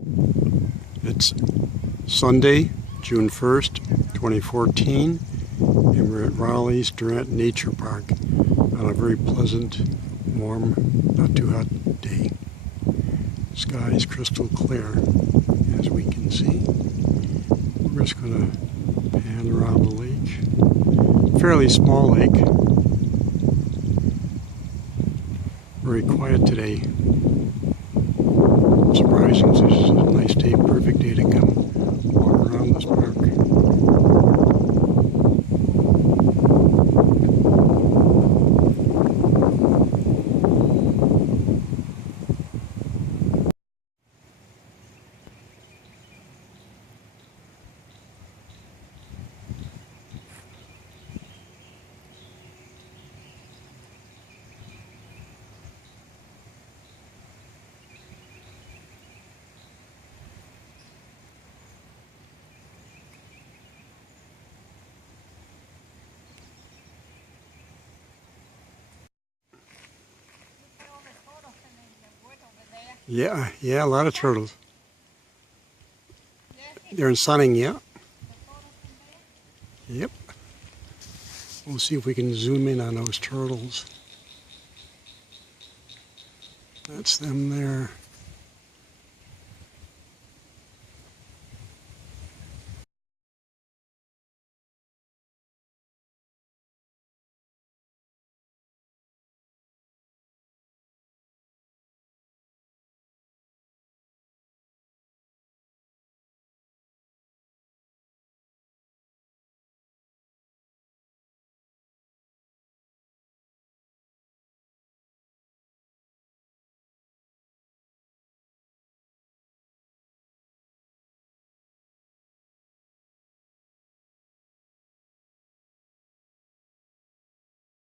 It's Sunday, June 1st, 2014, and we're at Raleigh's Durant Nature Park on a very pleasant, warm, not too hot day. The sky is crystal clear, as we can see. We're just going to pan around the lake. Fairly small lake. Very quiet today. Surprising, this is a nice day, perfect day to come walk around this park. Yeah, a lot of turtles. They're sunning, yeah. Yep. We'll see if we can zoom in on those turtles. That's them there.